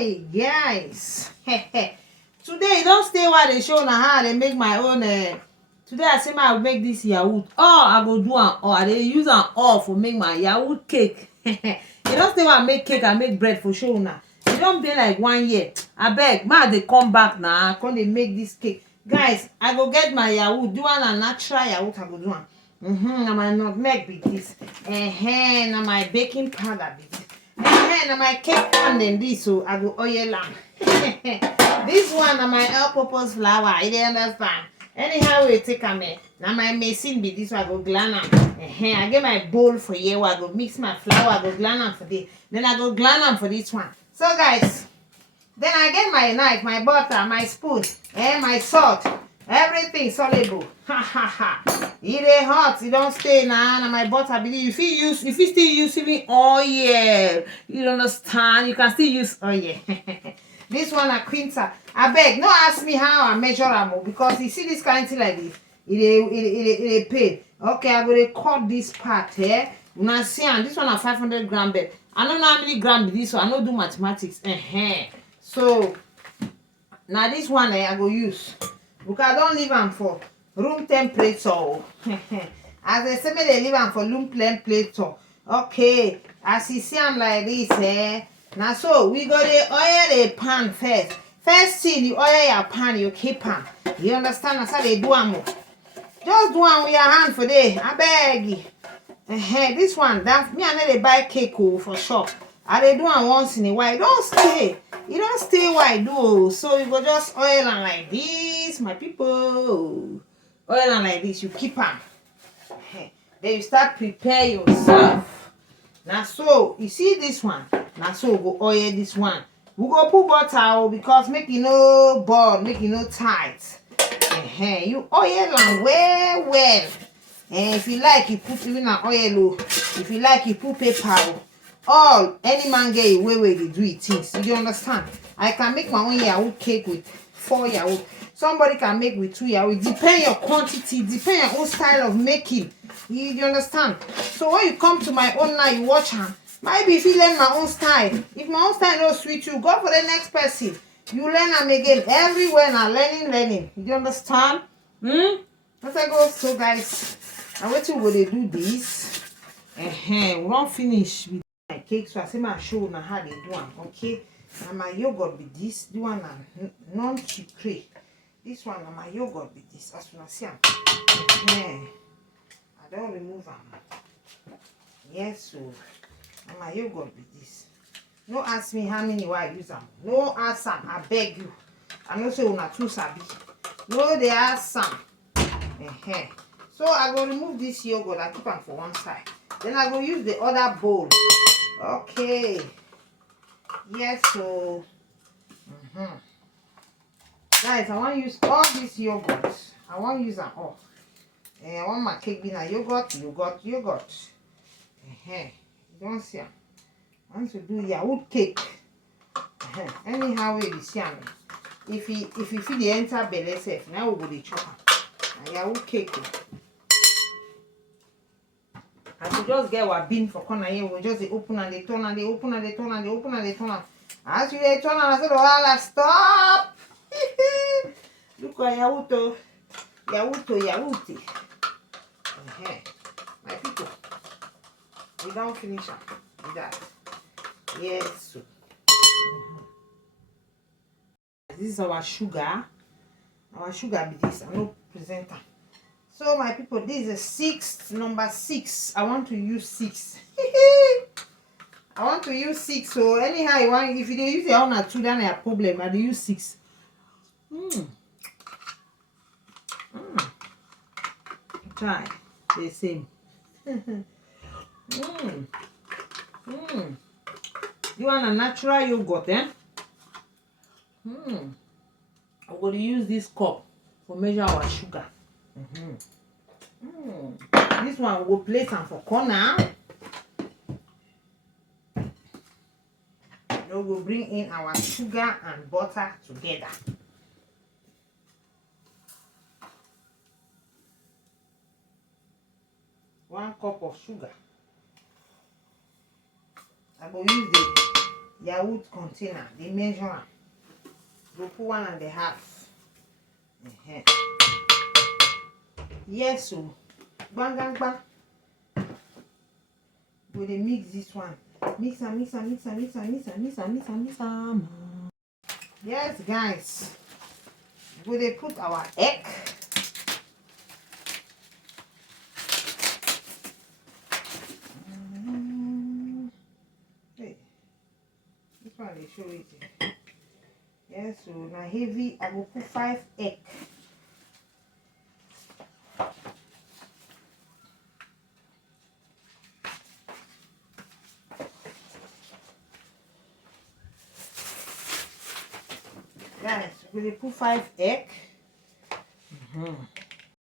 Hi guys. Today don't stay while they show na how they make my own today I say I will make this yaourt. Oh, I go do an all. I dey use an all for make my yaourt cake. You don't stay while I make cake and make bread for show now. You don't be like 1 year. I beg, ma they come back now. Come they make this cake. Guys, I go get my yaourt. Do one a natural yaourt. I go do one. Now my nutmeg be this. Now my baking powder be this. Now my cake pan then this, so I go oil am. This one na my all-purpose flour. You dey understand? Anyhow we take am. Now my machine be this, so I go glan am. I get my bowl for here where I go mix my flour. I go glan am for this. Then I go glan am for this one. So guys, then I get my knife, my butter, my spoon, my salt, everything soluble. It dey hot, it don't stay now. Nah, my butter be if you still use even oil, you understand? You can still use oil. This one a quinta. I beg, no ask me how I measure am because you see this kind of thing like this, it pay. Okay, I go to cut this part here. Una see, and this one a 500 gram bed. I don't know how many gram be this one. I don't do mathematics. So now this one I go use because I don't leave them for room temperature. As they say, me they leave them for room temperature. Okay, as you see I'm like this, now so we go to oil a pan first. First thing you oil your pan, you keep pan. You understand? That's how they do them. Just do one with your hand for day. I beg you. This one, that me and they buy cake for shop. And they do one once in a while. It don't stay. It don't stay while I do. So you go just oil and like this, my people. Oil and like this, you keep them. Then you start prepare yourself. Now so you see this one. Now so we go oil this one. We go put butter because make it no burn, make it no tight. You oil and well. And if you like, you put even an oil. If you like, you put paper. All any man get a way they do it things. You understand? I can make my own yaourt cake with 4 yaourt. Somebody can make with 2 yaourt. Depend your quantity, depend your own style of making. You understand? So when you come to my own now, you watch her. Maybe if you learn my own style. If my own style no sweet you, go for the next person. You learn them again. Everywhere now, learning. You understand? Let's go. So guys, I wait till we do this. We don't finish with my cake. So I say my show now how they do them. Okay. Now my yogurt be this. Do one non-sucré. This one now my yogurt be this. As you can see, I don't remove them. Yes, so and my yogurt be this. No ask me how many I use them. No ask them. I beg you. I know say una too sabi. No, they ask some. So I go remove this yogurt. I keep them for one side. Then I go use the other bowl. Okay. Yes, so guys, I want to use all these yogurts. I want to use them all. I want my cake be na yogurt. You don't see them. I want to do yaourt cake. Anyhow way you see them. If you feel the enter belly safe, now we go to chop them. Yaourt cake. I could just get what bean for corner here. We'll just open and they turn and they open and they turn and they open and they turn. As you they turn and I said, oh, stop. Look at yaourt. My people, we don't finish with that. Yes. This is our sugar. Our sugar be this. I'm no presenter. So my people, this is number 6. I want to use 6. I want to use 6. So anyhow you want, if you use your own at 2, then a problem. I do use 6. Try the same. You want a natural yogurt, I'm going to use this cup to measure our sugar. This one we'll place them for corner. Then we'll bring in our sugar and butter together. One cup of sugar. I will use yaourt container. They measure am. Go put 1.5. Yes, so bang bang bang. Go dey mix this one. Mix am, mix am, mix am, mix am, mix am, mix am, mix am, mix am. Yes, guys. Go dey put our egg. Hey, this one they show it. Yes, so now heavy. I will put 5 egg. Guys, we will put 5 egg.